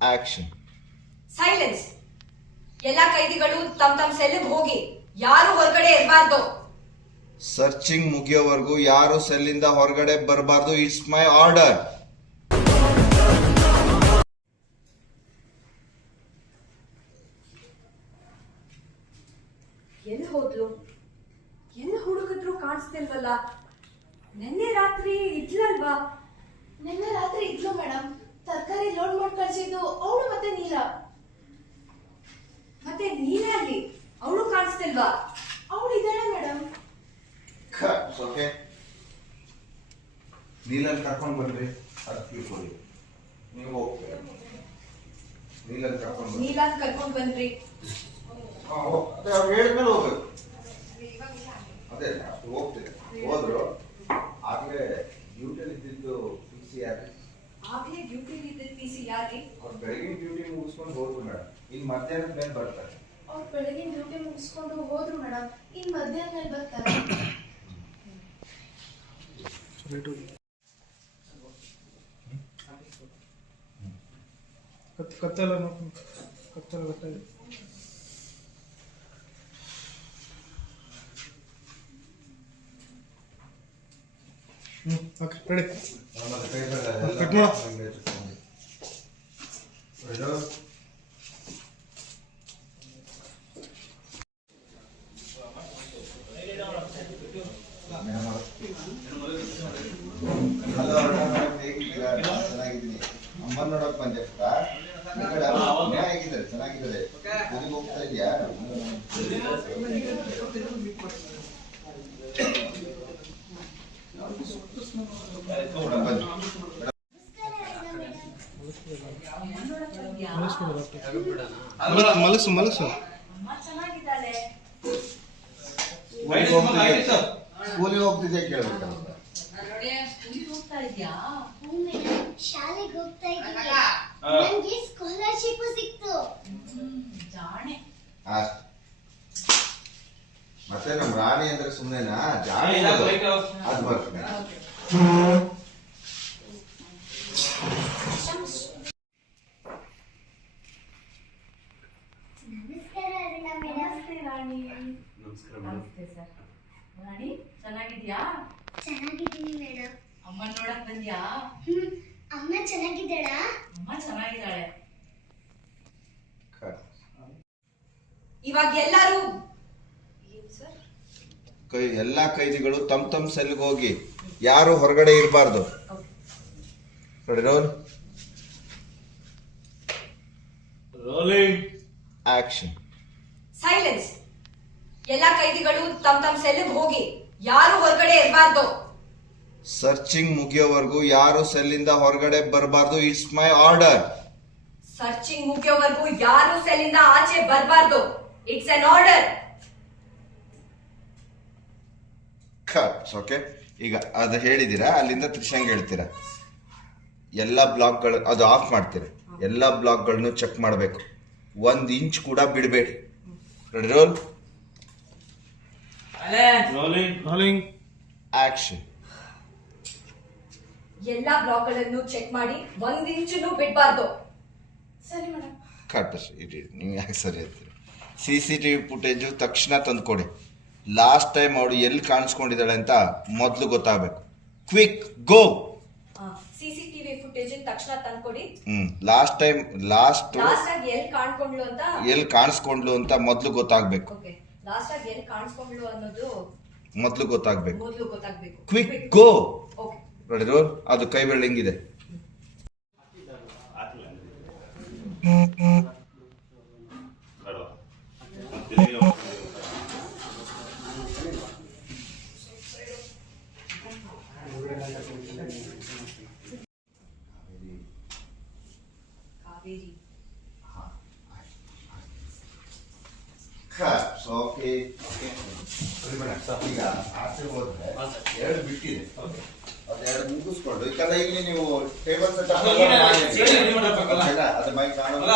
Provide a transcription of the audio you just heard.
Action. Silence. ಎಲ್ಲ ಕೈದಿಗಳು ತಮ್ಮ ಸೆಲ್ಗೆ ಹೋಗಿ, ಯಾರು ಹೊರಗಡೆ ಇರಬಾರ್ದು. ಸರ್ಚಿಂಗ್ ಮುಗಿಯೋವರೆಗೂ ಯಾರು ಸೆಲ್ಲಿಂದ ಹೊರಗಡೆ ಬರಬಾರ್ದು. It's my order. ಎಲ್ಲಿ ಹೋದ್ಲು? ಎಲ್ಲಿ ಹುಡುಕಿದ್ರು ಕಾಣಿಸ್ತಿಲ್ವಲ್ಲ. ನಿನ್ನೆ ರಾತ್ರಿ ಇದ್ಲಲ್ವಾ? ನಿನ್ನೆ ರಾತ್ರಿ ಇದ್ಲು ಮೇಡಮ್. ತರಕಾರಿ ಲೋಡ್ ಮಾಡಿ ಕಳ್ಸಿದ್ದು ಅವಳು ಮತ್ತೆ ನೀಲಾ. ಮತ್ತೆ ನೀಲಾ ಅಲ್ಲಿ? ಅವಳು ಕಾಣಿಸ್ತಿಲ್ವಾ? ಅವಳು ಇದ್ದಾಳೆ ಮೇಡಮ್. ಓಕೆ, ನೀಲನ್ ಕರ್ಕೊಂಡು ಬನ್ರಿ. ಅದಕ್ಕೆ ಕೊಡಿ, ನೀವು ಹೋಗ್ತೀರ. ನೀಲನ್ ಕರ್ಕೊಂಡು ಬನ್ರಿ. ಅದೇ ಅವ್ರು ಹೇಳಿದ್ಮೇಲೆ ಹೋಗ್ಬೇಕು. ಅದೇ ಅಷ್ಟು ಹೋಗ್ತೀರಿ. ಹೋದ್ರು ಆಗ್ಲೇ ಡ್ಯೂಟಿಯಲ್ಲಿ ಇದ್ದಿದ್ದು PCR. ಆಗ್ಲೇ ಡ್ಯೂಟಿ ಇದ್ದಿದ್ದು PCR. ಅವ್ರು ಬೆಳಗಿನ ಡ್ಯೂಟಿ ಮುಗಿಸ್ಕೊಂಡು ಹೋದ್ರು ಮೇಡಮ್. ಇನ್ನು ಮಧ್ಯಾಹ್ನದ ಮೇಲೆ ಬರ್ತಾರೆ. ಅವ್ರು ಬೆಳಗಿನ ಡ್ಯೂಟಿ ಮುಗಿಸ್ಕೊಂಡು ಹೋದ್ರು ಮೇಡಮ್. ಇನ್ ಮಧ್ಯಾಹ್ನ ಮೇಲೆ ಬರ್ತಾರೆ. ಕತ್ತಲ ಗೊತ್ತಾಗಿದೆ. Okay ready. ಕಟ್ ಮಾಡು. ಹಲೋ ಹೇಗಿದ್ದೀರಾ? ಚೆನ್ನಾಗಿದ್ದೀನಿ. ಅಮ್ಮನ ನೋಡಕ್ ಬಂದೆ. ಹೇಗಿದ್ದಾರೆ? ಚೆನ್ನಾಗಿದ್ದಾರೆ. ನನಗೆ ಹೋಗ್ತಾ ಇದೆಯಾ? ಮಲಸು ಮಲಸು. ಸ್ಕೂಲಿಗೆ ಹೋಗ್ತಿದ್ದೆ ಕೇಳ್ಬೇಕಲ್ಲ. ಶಾಲೆಗೆ ಹೋಗ್ತಾ ಇದ್ದೀನಿ. ನನಗೆ ಸ್ಕಾಲರ್ಶಿಪ್ ಸಿಕ್ತು. ಮತ್ತೆ ನಮ್ ರಾಣಿ ಅಂದ್ರೆ ಸುಮ್ಮನೆನಾ? ಜಾಣಿ ಅದು ಬರ್ತದೆ. ನಮಸ್ಕಾರ ಅರುಣಾ ಮೇಡಮ್. ನಮಸ್ತೆ ಸರ್. ರಾಣಿ ಚೆನ್ನಾಗಿದ್ಯಾ? ಚೆನ್ನಾಗಿದ್ದೀನಿ ಮೇಡಮ್. ಅಮ್ಮನ್ ನೋಡಕ್ ಬಂದ್ಯಾ? ಅಮ್ಮ ಚೆನ್ನಾಗಿದ್ದಾಳಾ? ಅಮ್ಮ ಚೆನ್ನಾಗಿದ್ದಾಳೆ. ಇವಾಗ ಎಲ್ಲರೂ ಎಲ್ಲಾ ಕೈದಿಗಳು ತಮ್ಮ ಸೆಲ್ಗೆ ಹೋಗಿ, ಯಾರು ಹೊರಗಡೆ ಇರಬಾರ್ದು. Rolling action. ಸೈಲೆನ್ಸ್. ಎಲ್ಲ ಕೈದಿಗಳು ತಮ್ಮ ಸೆಲ್ಗೆ ಹೋಗಿ, ಯಾರು ಹೊರಗಡೆ ಇರಬಾರ್ದು. ಸರ್ಚಿಂಗ್ ಮುಗಿಯೋವರೆಗೂ ಯಾರು ಸೆಲ್ಲಿಂದ ಹೊರಗಡೆ ಬರಬಾರ್ದು. It's my order. ಸರ್ಚಿಂಗ್ ಮುಗಿಯೋವರೆಗೂ ಯಾರು ಸೆಲ್ಲಿಂದ ಆಚೆ ಬರಬಾರ್ದು. It's an order. ಓಕೆ, ಈಗ ಅದು ಹೇಳಿದೀರಾ, ಅಲ್ಲಿಂದ ತ್ರಿಶಂಗ್ ಹೇಳ್ತೀರಾ. ಎಲ್ಲಾ ಬ್ಲಾಕ್ಗಳು ಅದು ಆಫ್ ಮಾಡ್ತೀರಾ. ಎಲ್ಲಾ ಬ್ಲಾಕ್ಗಳನ್ನು ಚೆಕ್ ಮಾಡಬೇಕು. 1 ಇಂಚ್ ಕೂಡ ಬಿಡಬೇಡಿ. Ready, roll. Rolling action. ಎಲ್ಲಾ ಬ್ಲಾಕ್ಗಳನ್ನು ಚೆಕ್ ಮಾಡಿ 1 ಇಂಚನ್ನು ಬಿಡಬಾರ್ದು. ಸರಿ ಮೇಡಮ್. ಕಟ್ ಇಡಿ. ನೀವು ಯಾಕೆ ಸರಿ ಹೇಳ್ತೀರಿ? CCTV ಫುಟೇಜು ತಕ್ಷಣ ತಂದ್ಕೊಡಿ. ಲಾಸ್ಟ್ ಟೈಮ್ ಅವಳು ಎಲ್ಲಿ ಕಾಣಿಸ್ಕೊಂಡಿದ್ದಾಳೆ ಅಂತ ಮೊದಲು ಗೊತ್ತಾಗಬೇಕು. ಕ್ವಿಕ್ ಗೋ. CCTV ಫುಟೇಜ್ ತಕ್ಷಣ ತಂದ್ಕೊಡಿ. ಲಾಸ್ಟ್ ಆಗಿ ಎಲ್ಲಿ ಕಾಣಿಸ್ಕೊಂಡ್ಲು ಅಂತ ಮೊದಲು ಗೊತ್ತಾಗ್ಬೇಕು. ಲಾಸ್ಟ್ ಆಗಿ ಎಲ್ಲಿ ಕಾಣಿಸ್ಕೊಂಡ್ಲು ಅನ್ನೋದು ಮೊದಲು ಗೊತ್ತಾಗ್ಬೇಕು. Quick quick go. Okay. Ready, roll. ಅದು ಕೈ ಬೆರಳು ಹೆಂಗಿದೆ? ಕಾವೇರಿ. ಓಕೆ, ಈಗ ಆಚೆ ಹೋದ್ರೆ 2 ಬಿಟ್ಟಿದೆ. ಅದೆರಡು ಮುಗಿಸ್ಕೊಂಡು, ಯಾಕಂದ್ರೆ ಇಲ್ಲಿ ನೀವು ಟೇಬಲ್ ಸೆಟ್ ಅದು ಮೈ ಕಾಣೋದು.